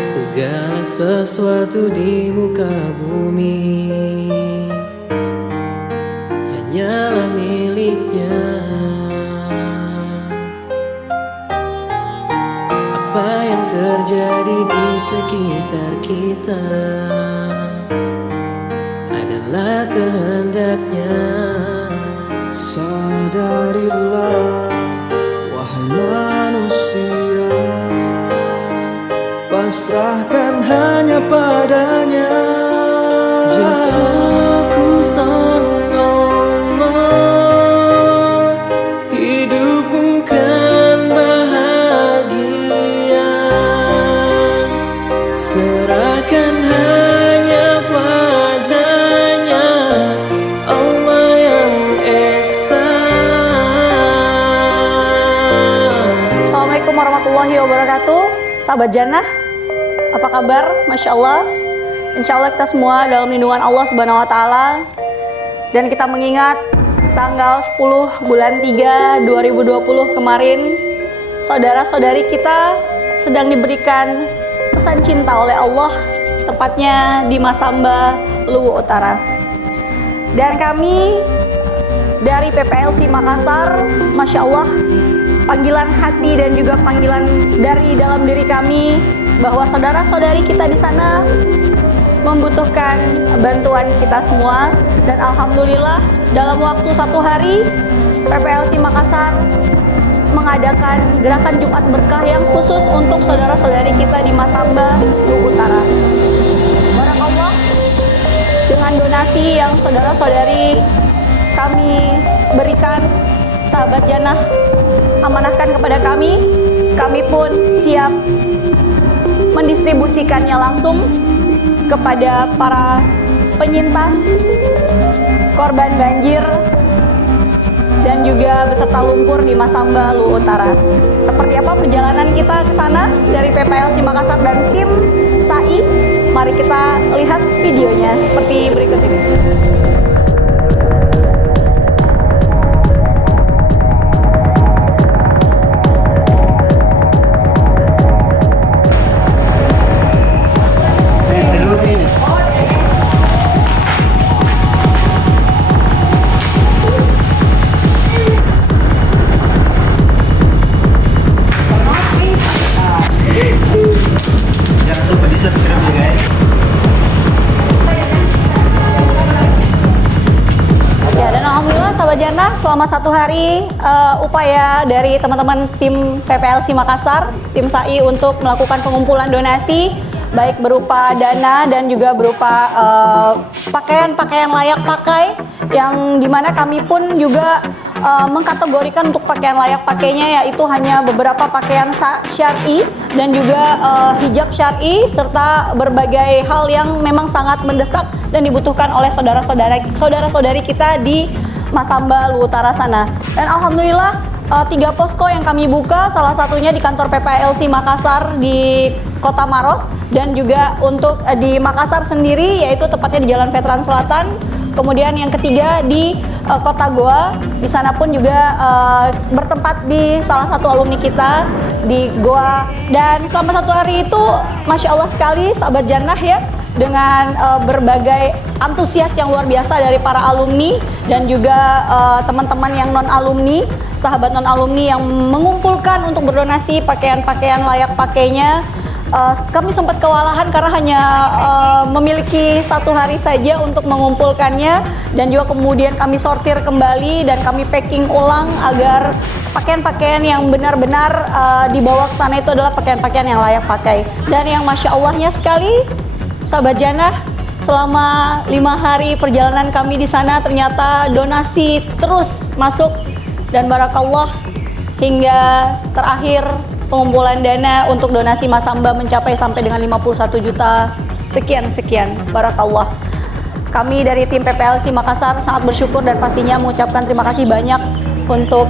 Segala sesuatu di muka bumi hanyalah miliknya. Apa yang terjadi di sekitar kita adalah kehendaknya. Sadarilah wahai manusia, pasrahkan hanya padanya. Just focus on Allah, hidupmu kan bahagia. Serahkan hanya padanya, Allah yang Esa. Assalamualaikum warahmatullahi wabarakatuh. Sahabat Jannah, apa kabar? Masya Allah. Insya Allah kita semua dalam lindungan Allah Subhanahu Wa Taala. Dan kita mengingat tanggal 10 bulan 3 2020 kemarin, saudara-saudari kita sedang diberikan pesan cinta oleh Allah, tepatnya di Masamba, Luwu Utara. Dan kami dari PPLC Makassar, Masya Allah, panggilan hati dan juga panggilan dari dalam diri kami bahwa saudara-saudari kita di sana membutuhkan bantuan kita semua. Dan alhamdulillah dalam waktu 1 hari PPLC Makassar mengadakan gerakan Jumat Berkah yang khusus untuk saudara-saudari kita di Masamba, Luwu Utara. Barakallah, dengan donasi yang saudara-saudari kami berikan, sahabat Jannah amanahkan kepada kami pun siap mendistribusikannya langsung kepada para penyintas korban banjir dan juga beserta lumpur di Masamba, Luwu Utara. Seperti apa perjalanan kita ke sana dari PPLC Makassar dan tim SAI? Mari kita lihat videonya seperti berikut ini. Jangan lupa di subscribe ya guys. Ya, dan alhamdulillah sahabat Jannah selama 1 hari upaya dari teman-teman tim PPLC Makassar, tim SAI untuk melakukan pengumpulan donasi baik berupa dana dan juga berupa pakaian-pakaian layak pakai, yang dimana kami pun juga mengkategorikan untuk pakaian layak pakainya yaitu hanya beberapa pakaian syar'i dan juga hijab syar'i serta berbagai hal yang memang sangat mendesak dan dibutuhkan oleh saudara-saudari kita di Masamba, Luwu Utara sana. Dan alhamdulillah 3 posko yang kami buka, salah satunya di kantor PPLC Makassar di Kota Maros, dan juga untuk di Makassar sendiri yaitu tepatnya di Jalan Veteran Selatan. Kemudian yang ketiga di Kota Goa, di sana pun juga bertempat di salah satu alumni kita di Goa. Dan selama 1 hari itu Masya Allah sekali sahabat Jannah ya, dengan berbagai antusias yang luar biasa dari para alumni dan juga teman-teman yang non alumni, sahabat non alumni yang mengumpulkan untuk berdonasi pakaian-pakaian layak pakainya. Kami sempat kewalahan karena hanya memiliki 1 hari saja untuk mengumpulkannya, dan juga kemudian kami sortir kembali dan kami packing ulang agar pakaian-pakaian yang benar-benar dibawa ke sana itu adalah pakaian-pakaian yang layak pakai. Dan yang Masya Allahnya sekali sahabat Jannah, selama 5 hari perjalanan kami di sana ternyata donasi terus masuk, dan barakallah hingga terakhir pengumpulan dana untuk donasi Masamba mencapai sampai dengan 51 juta sekian. Barakallah. Kami dari tim PPLC Makassar sangat bersyukur dan pastinya mengucapkan terima kasih banyak untuk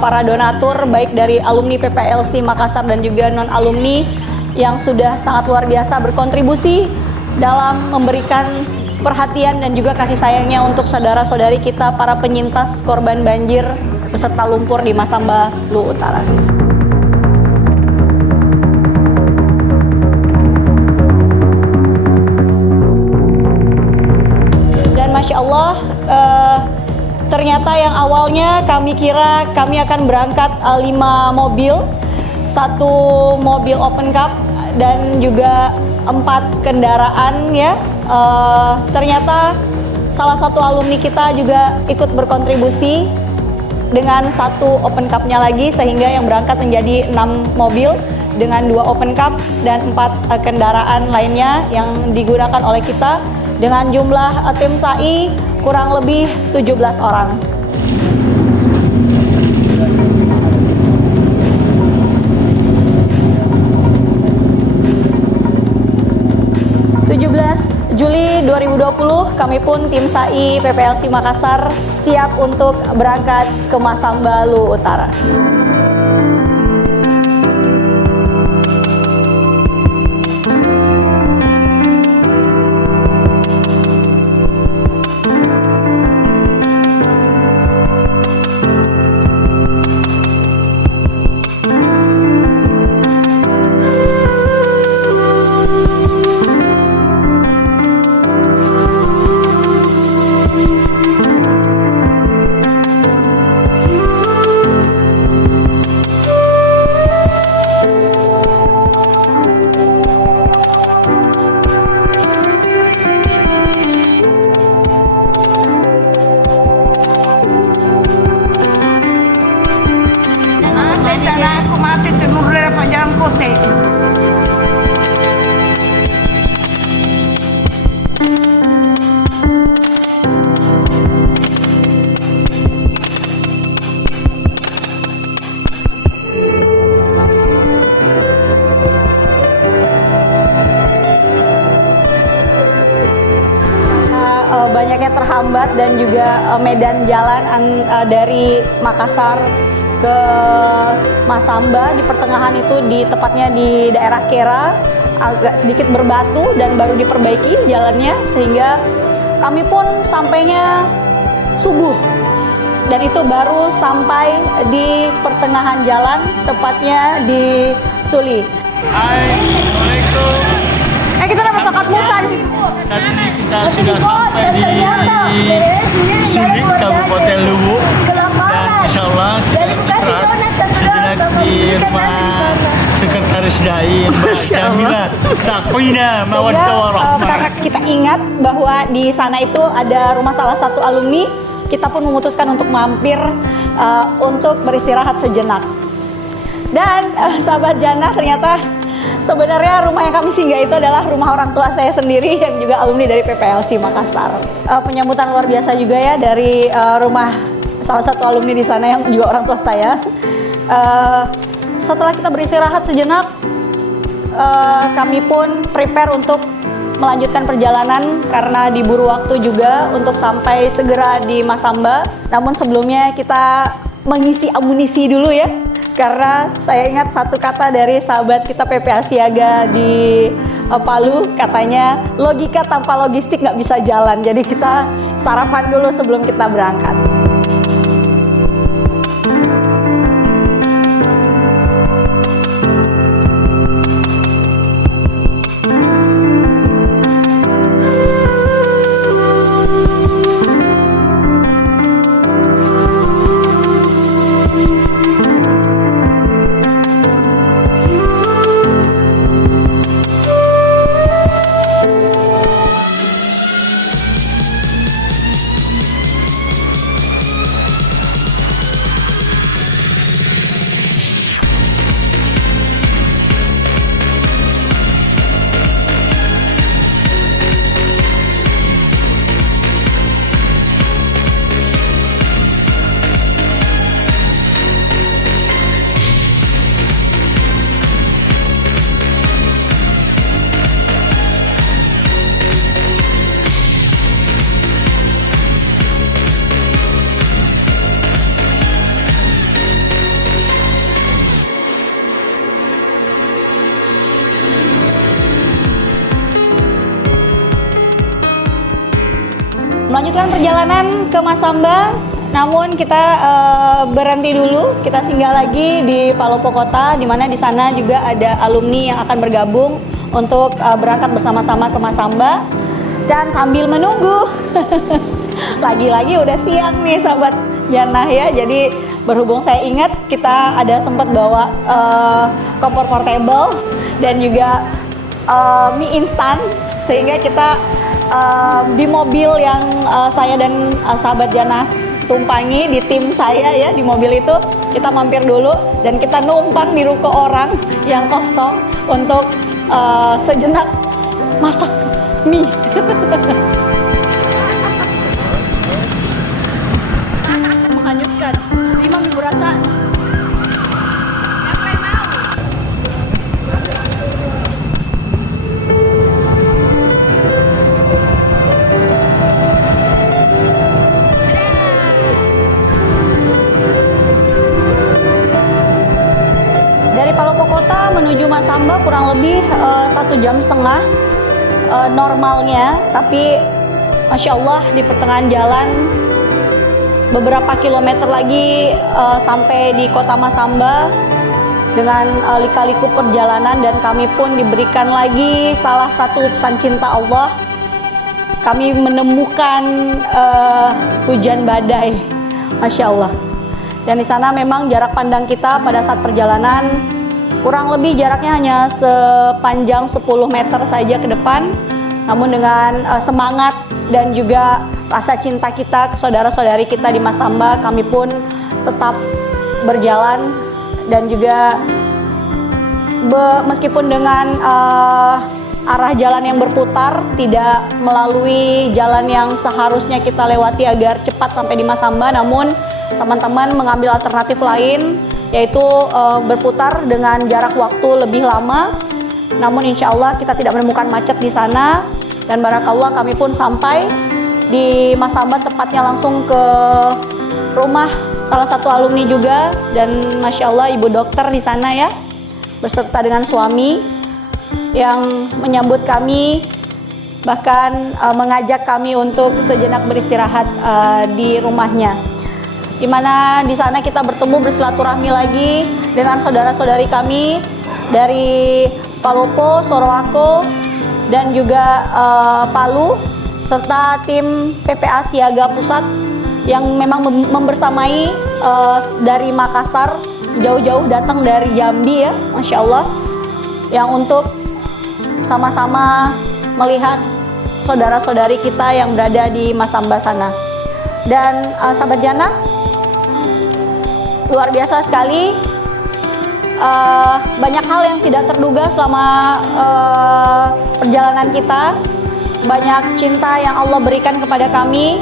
para donatur baik dari alumni PPLC Makassar dan juga non alumni yang sudah sangat luar biasa berkontribusi dalam memberikan perhatian dan juga kasih sayangnya untuk saudara-saudari kita para penyintas korban banjir beserta lumpur di Masamba, Luwu Utara. Masya Allah, ternyata yang awalnya kami kira kami akan berangkat 5 mobil, 1 mobil open cup dan juga 4 kendaraan ya. Ternyata salah satu alumni kita juga ikut berkontribusi dengan 1 open cup-nya lagi, sehingga yang berangkat menjadi 6 mobil dengan 2 open cup dan 4 kendaraan lainnya yang digunakan oleh kita dengan jumlah tim SAI kurang lebih 17 orang. Juli 2020 kami pun tim SAI PPLC Makassar siap untuk berangkat ke Masamba Luwu Utara. Aku mati timur dari Jalan Kote. Banyaknya terhambat dan juga medan jalan dari Makassar ke Masamba di pertengahan itu tepatnya di daerah Kera agak sedikit berbatu dan baru diperbaiki jalannya, sehingga kami pun sampainya subuh dan itu baru sampai di pertengahan jalan tepatnya di Suli. Assalamualaikum. Kita dapat tokat musa nih. Saat ini kita sudah sampai di Suli, Kabupaten Luwu, dan insya Allah kita istirahat sejenak di rumah Sekretaris Dai Mbak Jamila Sakwina Sehingga karena kita ingat bahwa di sana itu ada rumah salah satu alumni, kita pun memutuskan untuk mampir untuk beristirahat sejenak. Dan sahabat Jannah, ternyata sebenarnya rumah yang kami singgah itu adalah rumah orang tua saya sendiri yang juga alumni dari PPLC Makassar. Penyambutan luar biasa juga ya dari rumah salah satu alumni di sana yang juga orang tua saya. Setelah kita beristirahat sejenak, kami pun prepare untuk melanjutkan perjalanan karena diburu waktu juga untuk sampai segera di Masamba. Namun sebelumnya kita mengisi amunisi dulu ya, karena saya ingat satu kata dari sahabat kita PPA Siaga di Palu, katanya logika tanpa logistik nggak bisa jalan. Jadi kita sarapan dulu sebelum kita berangkat. Melanjutkan perjalanan ke Masamba, namun kita berhenti dulu, kita singgah lagi di Palopo Kota, di mana di sana juga ada alumni yang akan bergabung untuk berangkat bersama-sama ke Masamba. Dan sambil menunggu Lagi-lagi udah siang nih sahabat Jannah ya. Jadi berhubung saya ingat kita ada sempat bawa kompor portable dan juga mie instan, sehingga kita di mobil yang saya dan sahabat Jannah tumpangi, di tim saya ya, di mobil itu kita mampir dulu dan kita numpang di ruko orang yang kosong untuk sejenak masak mie. Menghanyutkan 5.000 rasa. Siapa yang mau? Dari Palopo Kota menuju Masamba kurang lebih 1,5 jam normalnya, tapi Masya Allah di pertengahan jalan beberapa kilometer lagi sampai di kota Masamba dengan lika-liku perjalanan, dan kami pun diberikan lagi salah satu pesan cinta Allah. Kami menemukan hujan badai, Masya Allah. Dan di sana memang jarak pandang kita pada saat perjalanan kurang lebih jaraknya hanya sepanjang 10 meter saja ke depan. Namun dengan semangat dan juga rasa cinta kita ke saudara-saudari kita di Masamba, kami pun tetap berjalan, dan juga meskipun dengan arah jalan yang berputar, tidak melalui jalan yang seharusnya kita lewati agar cepat sampai di Masamba, namun teman-teman mengambil alternatif lain, yaitu berputar dengan jarak waktu lebih lama. Namun insya Allah kita tidak menemukan macet di sana, dan barakallah kami pun sampai di Masamba, tepatnya langsung ke rumah salah satu alumni juga, dan Masya Allah ibu dokter di sana ya, beserta dengan suami yang menyambut kami, bahkan mengajak kami untuk sejenak beristirahat di rumahnya. Di mana di sana kita bertemu bersilaturahmi lagi dengan saudara-saudari kami dari Palopo, Sorowako, dan juga Palu, serta tim PPA Siaga Pusat yang memang membersamai dari Makassar, jauh-jauh datang dari Jambi ya, Masya Allah, yang untuk sama-sama melihat saudara-saudari kita yang berada di Masamba sana. Dan sahabat Jannah, luar biasa sekali, banyak hal yang tidak terduga selama perjalanan kita. Banyak cinta yang Allah berikan kepada kami,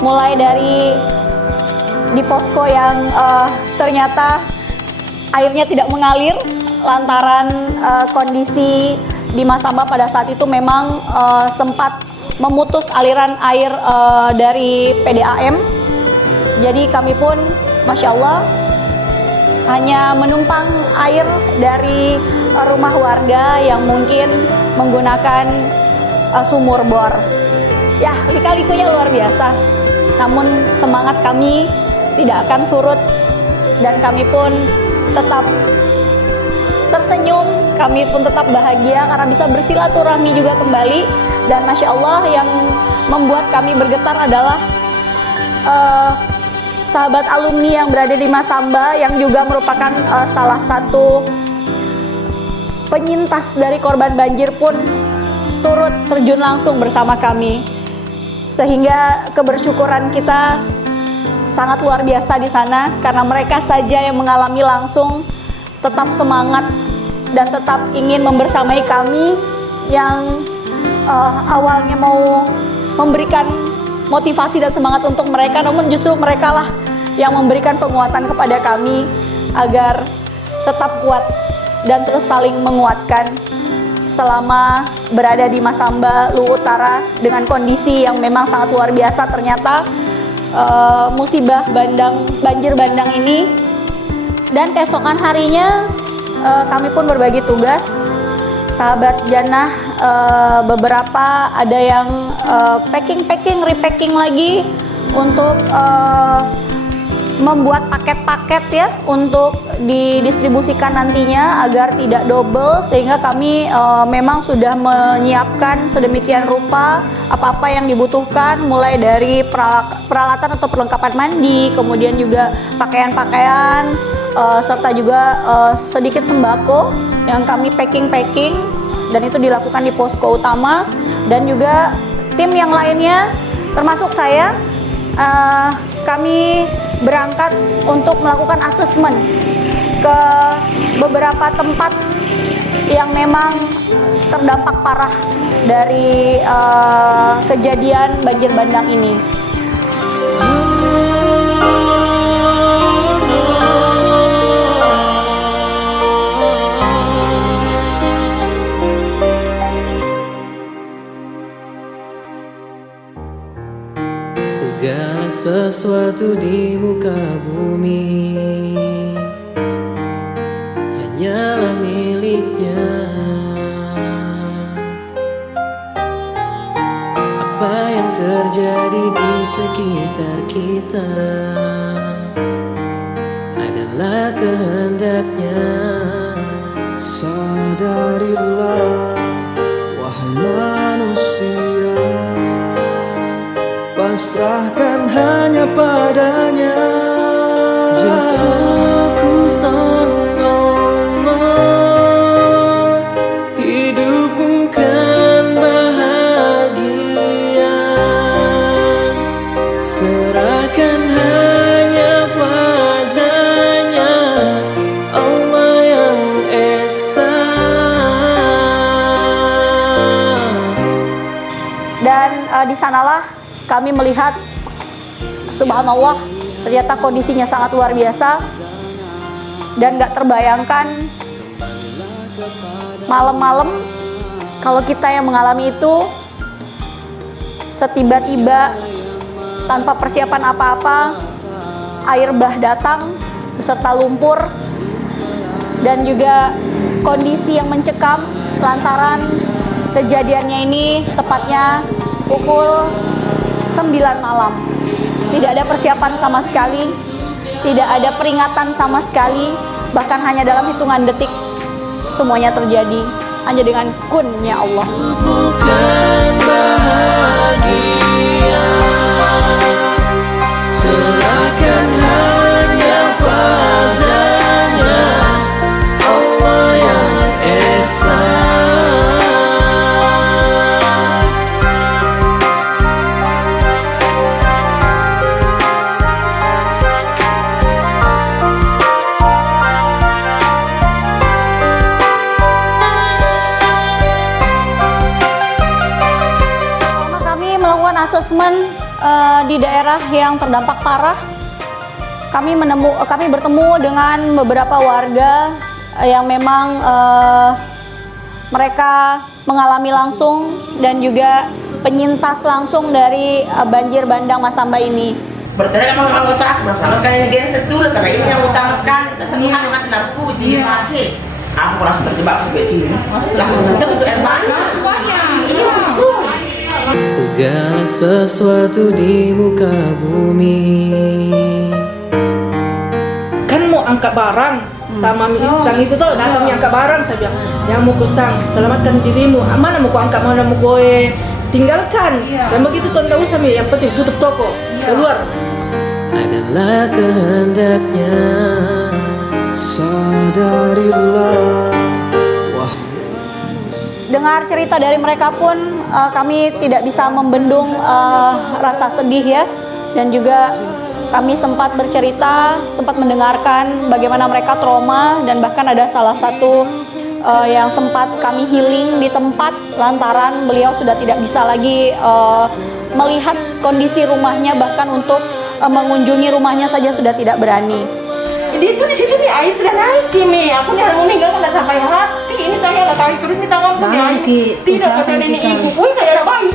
mulai dari di posko yang ternyata airnya tidak mengalir lantaran kondisi di Masamba pada saat itu memang sempat memutus aliran air dari PDAM. Jadi kami pun Masya Allah hanya menumpang air dari rumah warga yang mungkin menggunakan sumur bor. Ya, lika-likunya luar biasa. Namun semangat kami tidak akan surut, dan kami pun tetap tersenyum, kami pun tetap bahagia karena bisa bersilaturahmi juga kembali. Dan Masya Allah yang membuat kami bergetar adalah sahabat alumni yang berada di Masamba, yang juga merupakan salah satu penyintas dari korban banjir pun turut terjun langsung bersama kami, sehingga kebersyukuran kita sangat luar biasa di sana, karena mereka saja yang mengalami langsung tetap semangat dan tetap ingin membersamai kami yang awalnya mau memberikan motivasi dan semangat untuk mereka, namun justru mereka lah yang memberikan penguatan kepada kami agar tetap kuat dan terus saling menguatkan selama berada di Masamba, Luwu Utara, dengan kondisi yang memang sangat luar biasa. Ternyata musibah banjir bandang ini, dan keesokan harinya kami pun berbagi tugas. Sahabat Jannah beberapa ada yang repacking lagi untuk membuat paket-paket ya untuk didistribusikan nantinya agar tidak double, sehingga kami memang sudah menyiapkan sedemikian rupa apa-apa yang dibutuhkan, mulai dari peralatan atau perlengkapan mandi, kemudian juga pakaian-pakaian, serta juga sedikit sembako yang kami packing, dan itu dilakukan di posko utama. Dan juga tim yang lainnya termasuk saya, kami berangkat untuk melakukan asesmen ke beberapa tempat yang memang terdampak parah dari kejadian banjir bandang ini. Segala sesuatu di muka bumi hanyalah miliknya. Apa yang terjadi di sekitar kita adalah kehendaknya. Sadarilah, wahai manusia, pasrahkan hanya padanya. Just focus on Allah, hidup bukan bahagia. Serahkan hanya padanya, Allah yang Esa. Dan di sanalah kami melihat, subhanallah, ternyata kondisinya sangat luar biasa. Dan gak terbayangkan malam-malam kalau kita yang mengalami itu, setiba-tiba tanpa persiapan apa-apa, air bah datang beserta lumpur dan juga kondisi yang mencekam lantaran kejadiannya ini tepatnya pukul 9 malam. Tidak ada persiapan sama sekali, tidak ada peringatan sama sekali, bahkan hanya dalam hitungan detik semuanya terjadi hanya dengan kunnya Allah. Bukan bahagia, serahkan hanya padanya, Allah yang Esa. Asesmen di daerah yang terdampak parah, kami bertemu dengan beberapa warga yang memang mereka mengalami langsung dan juga penyintas langsung dari banjir bandang Masamba ini. Bertanya sama anggota, masalah kalian negara setul karena ini yang utama sekali. Satu hari mati lampu jadi pakai. Aku langsung terjebak sampai sini. Langsung nonton untuk air Segala sesuatu di muka bumi. Kan mau angkat barang sama Islam itu tuh datangnya angkat barang, saya bilang yang mau kusang selamatkan dirimu, mana mau ku angkat, mana mau gue tinggalkan. Dan begitu tuh nggak usah, yang penting tutup toko keluar. Adalah kehendaknya. Sadarilah, Dengar cerita dari mereka pun kami tidak bisa membendung rasa sedih ya, dan juga kami sempat bercerita, sempat mendengarkan bagaimana mereka trauma, dan bahkan ada salah satu yang sempat kami healing di tempat lantaran beliau sudah tidak bisa lagi melihat kondisi rumahnya, bahkan untuk mengunjungi rumahnya saja sudah tidak berani. Dia tuh di situ nih air sudah naik Mi, aku nih harus meninggal nggak sampai hati. Ini tanya nggak tarik terus di tanganku nih. Tidak kesana ini ibu, woi kayak ada bayi.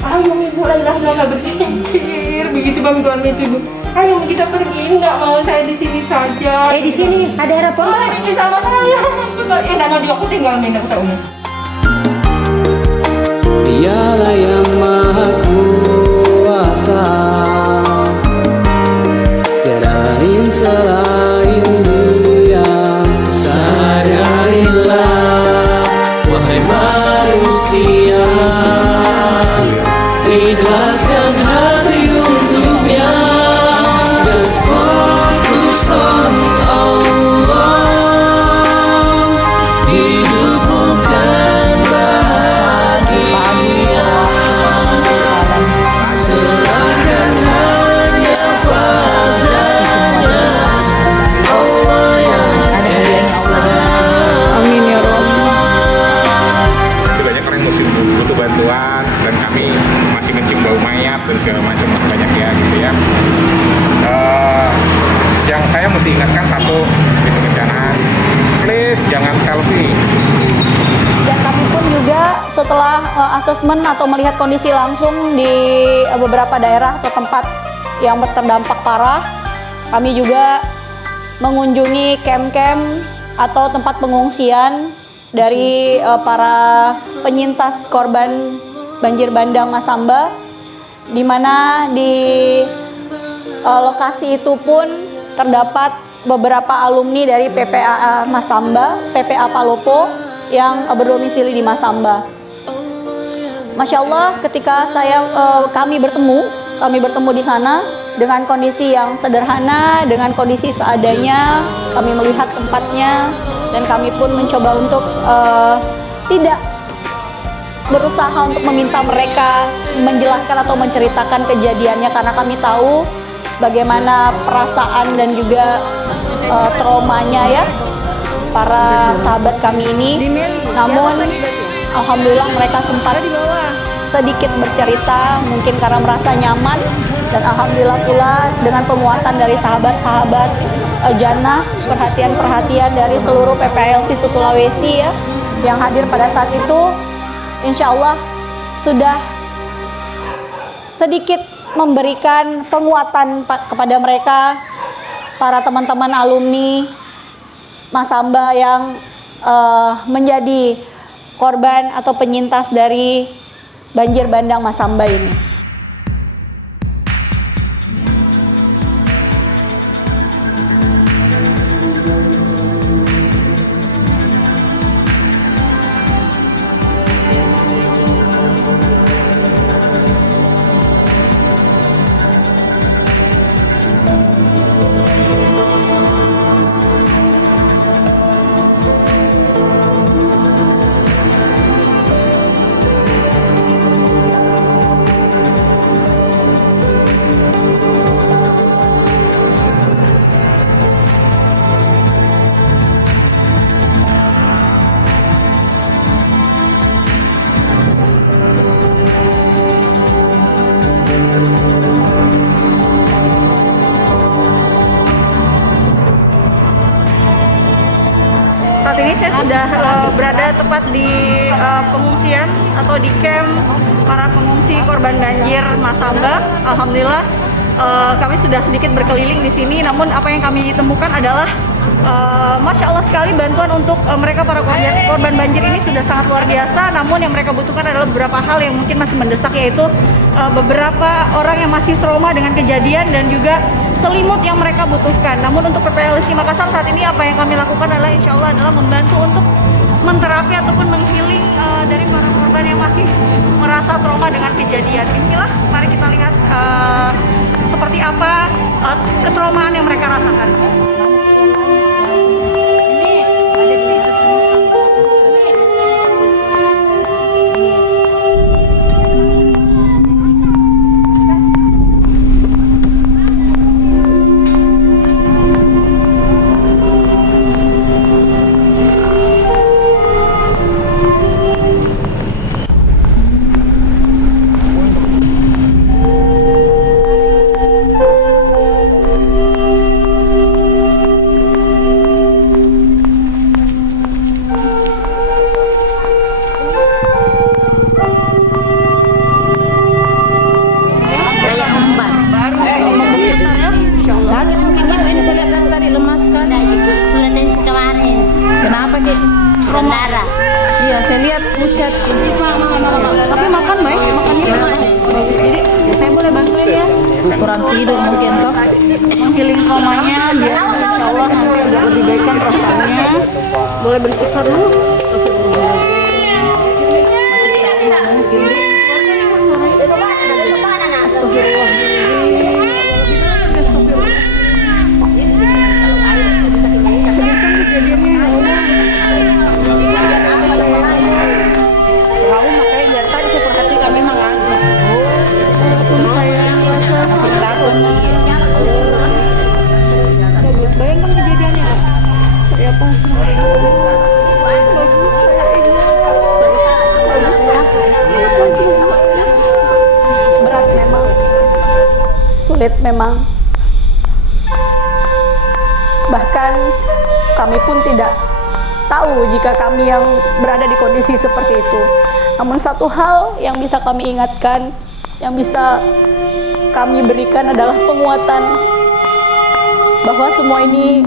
Ayo ibu, lah berpikir begitu bantuan itu ibu. Ayo kita pergi, nggak mau saya di sini saja. Di sini ada harapan. Ini sama saya. Nggak mau juga aku tinggal nih, aku tahu nih. Dialah yang maha kuasa, tiada wahai manusia, ikhlaskan hati untuknya. Just focus on Allah, hidup bukan bahagia. Serahkan hanya padanya, Allah yang esa. Amin ya Rabb. Banyak orang yang butuh bantuan dan kami masih mencium bau mayat dan segala macam banyak ya gitu ya. Yang saya mesti ingatkan satu di bencana, please jangan selfie. Dan kami pun juga setelah asesmen atau melihat kondisi langsung di beberapa daerah atau tempat yang terdampak parah, kami juga mengunjungi camp-camp atau tempat pengungsian dari para penyintas korban banjir bandang Masamba, di mana di lokasi itu pun terdapat beberapa alumni dari PPA Masamba, PPA Palopo yang berdomisili di Masamba. Masya Allah, ketika kami bertemu di sana dengan kondisi yang sederhana, dengan kondisi seadanya, kami melihat tempatnya dan kami pun mencoba untuk tidak berusaha untuk meminta mereka menjelaskan atau menceritakan kejadiannya, karena kami tahu bagaimana perasaan dan juga traumanya ya para sahabat kami ini. Namun alhamdulillah mereka sempat sedikit bercerita, mungkin karena merasa nyaman, dan alhamdulillah pula dengan penguatan dari sahabat-sahabat Jannah, perhatian-perhatian dari seluruh PPLC Sulawesi ya yang hadir pada saat itu, insya Allah sudah sedikit memberikan penguatan kepada mereka, para teman-teman alumni Masamba yang menjadi korban atau penyintas dari banjir bandang Masamba ini. Saat ini saya sudah berada tepat di pengungsian atau di camp para pengungsi korban banjir Masamba. Alhamdulillah kami sudah sedikit berkeliling di sini, namun apa yang kami temukan adalah Masya Allah sekali bantuan untuk mereka para korban banjir ini sudah sangat luar biasa. Namun yang mereka butuhkan adalah beberapa hal yang mungkin masih mendesak, yaitu beberapa orang yang masih trauma dengan kejadian dan juga selimut yang mereka butuhkan. Namun untuk PPLC Makassar saat ini apa yang kami lakukan adalah insya Allah adalah membantu untuk menterapi ataupun menghealing dari para korban yang masih merasa trauma dengan kejadian. Bismillah, mari kita lihat seperti apa ketraumaan yang mereka rasakan. Iya, saya lihat pucat. Tapi makan baik, makannya bagus. Jadi saya boleh bantuin ya. Kurang tidur mungkin toh. Menghealing traumanya, biar insya Allah nanti udah lebih baik kan rasanya. Boleh beristighfar dulu. sulit memang. Bahkan kami pun tidak tahu jika kami yang berada di kondisi seperti itu. Namun satu hal yang bisa kami ingatkan, yang bisa kami berikan adalah penguatan bahwa semua ini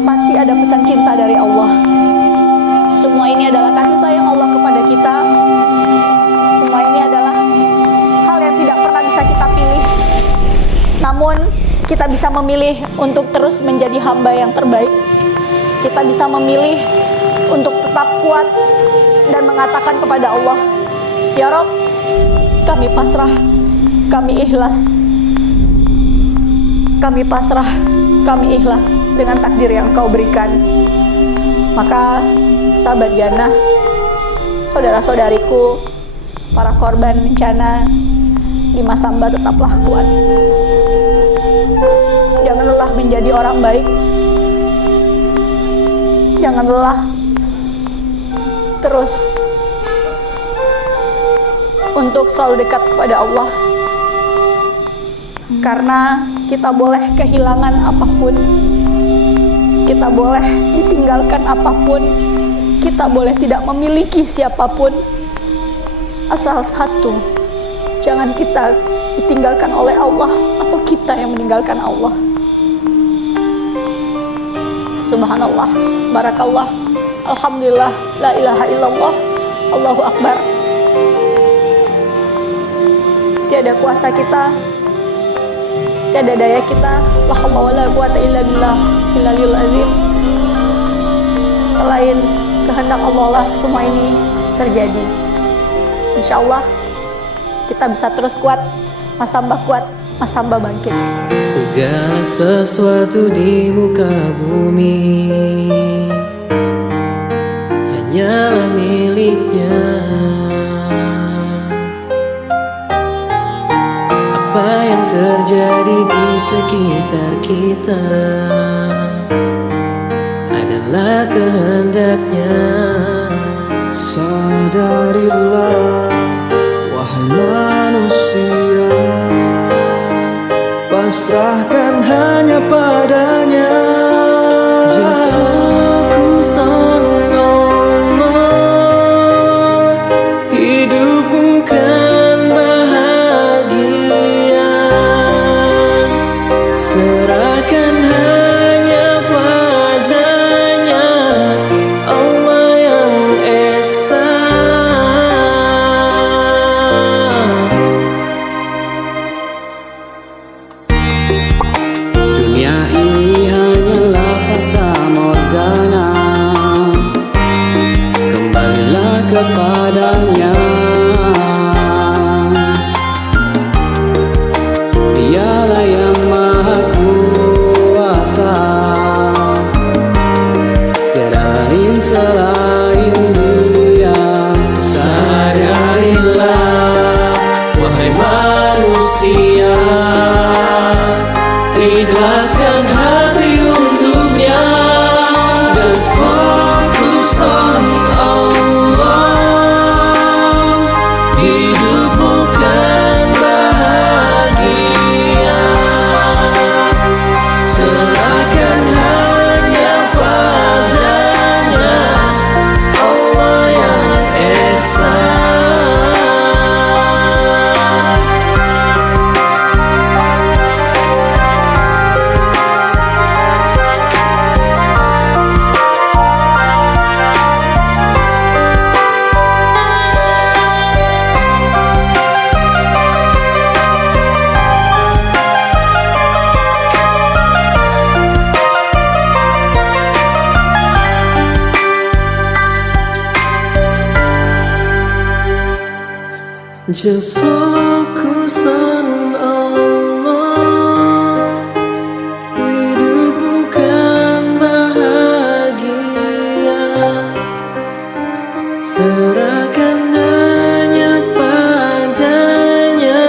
pasti ada pesan cinta dari Allah. Semua ini adalah kasih sayang Allah kepada kita. Semua ini adalah hal yang tidak pernah bisa kita pilih. Namun kita bisa memilih untuk terus menjadi hamba yang terbaik. Kita bisa memilih untuk tetap kuat dan mengatakan kepada Allah, "Ya Rob, kami pasrah, kami ikhlas. Kami pasrah, kami ikhlas dengan takdir yang Kau berikan." Maka sahabat jannah, saudara-saudariku, para korban bencana di Masamba, tetaplah kuat. Jangan lelah menjadi orang baik. Jangan lelah terus untuk selalu dekat kepada Allah. Karena kita boleh kehilangan apapun, kita boleh ditinggalkan apapun, kita boleh tidak memiliki siapapun, asal satu, jangan kita ditinggalkan oleh Allah atau kita yang meninggalkan Allah. Subhanallah, barakallah, alhamdulillah, la ilaha illallah, Allahu akbar. Tiada kuasa kita, tiada daya kita, la haula wala quwata illa billah, billahil azim. Selain kehendak Allah lah semua ini terjadi. Insyaallah kita bisa terus kuat, Mas tambah kuat, Mas tambah bangkit. Segala sesuatu di muka bumi hanyalah miliknya. Apa yang terjadi di sekitar kita adalah kehendaknya. Sadarilah wahai manusia, pasrahkan hanya padanya. Just focus on Allah. Hidup bukan bahagia. Serahkan hanya padanya, Allah yang Esa. Dunia ini hanyalah fata morgana. Kembalilah kepadanya. Dialah yang maha kuasa, tiada lain selain Dia. Sadarilah wahai manusia, ikhlaskan hati untuknya. Just focus on Allah. Hidup bukan bahagia. Serahkan hanya padanya, Allah yang Esa. Just focus on Allah. Hidup bukan bahagia. Serahkan hanya padanya,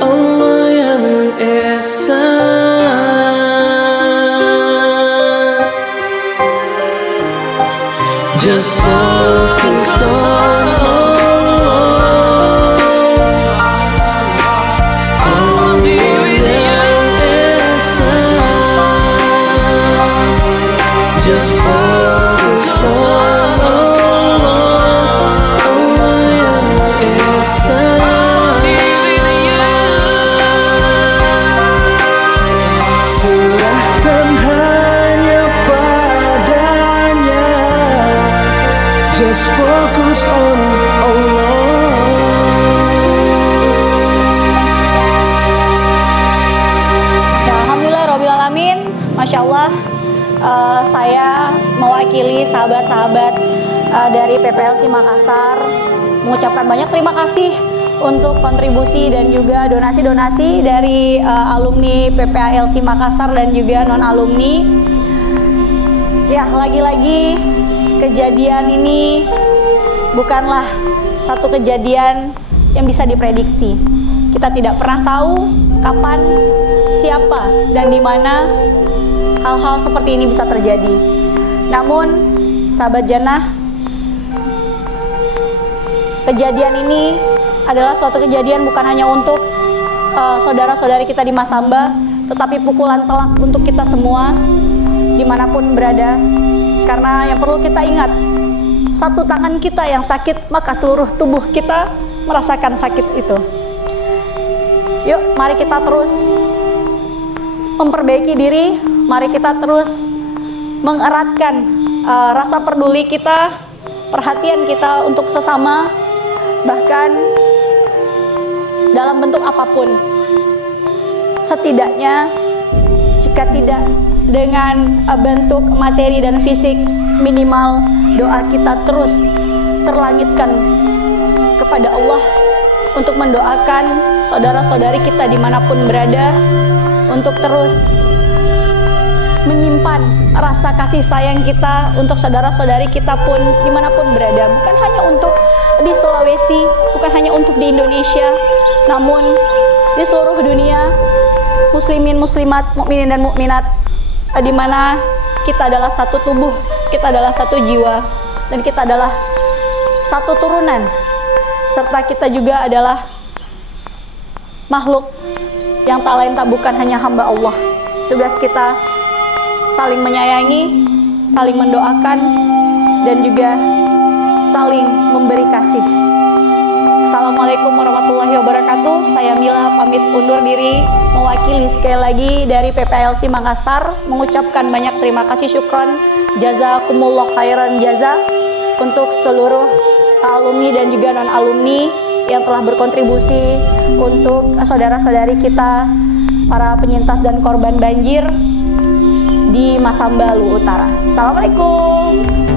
Allah yang Esa. Just focus on Allah. I'll be with you. dari PPLC Makassar mengucapkan banyak terima kasih untuk kontribusi dan juga donasi-donasi dari alumni PPLC Makassar dan juga non-alumni. Ya, lagi-lagi kejadian ini bukanlah satu kejadian yang bisa diprediksi. Kita tidak pernah tahu kapan, siapa, dan di mana hal-hal seperti ini bisa terjadi. Namun, sahabat Jannah, kejadian ini adalah suatu kejadian bukan hanya untuk saudara-saudari kita di Masamba, tetapi pukulan telak untuk kita semua dimanapun berada. Karena yang perlu kita ingat, satu tangan kita yang sakit, maka seluruh tubuh kita merasakan sakit itu. Yuk, mari kita terus memperbaiki diri, mari kita terus mengeratkan rasa peduli kita, perhatian kita untuk sesama, bahkan dalam bentuk apapun. Setidaknya, jika tidak dengan bentuk materi dan fisik, minimal doa kita terus terlangitkan kepada Allah untuk mendoakan saudara-saudari kita dimanapun berada, untuk terus menyimpan rasa kasih sayang kita untuk saudara-saudari kita pun dimanapun berada, bukan hanya untuk di Sulawesi, bukan hanya untuk di Indonesia, namun di seluruh dunia, muslimin, muslimat, mukminin dan mukminat, di mana kita adalah satu tubuh, kita adalah satu jiwa, dan kita adalah satu turunan, serta kita juga adalah makhluk yang tak lain tak bukan hanya hamba Allah. Tugas kita saling menyayangi, saling mendoakan, dan juga saling memberi kasih. Assalamualaikum warahmatullahi wabarakatuh. Saya Mila pamit undur diri, mewakili sekali lagi dari PPLC Makassar, mengucapkan banyak terima kasih, syukron, jazakumullah khairan jaza untuk seluruh alumni dan juga non-alumni yang telah berkontribusi untuk saudara-saudari kita, para penyintas dan korban banjir di Masamba, Luwu Utara. Assalamualaikum.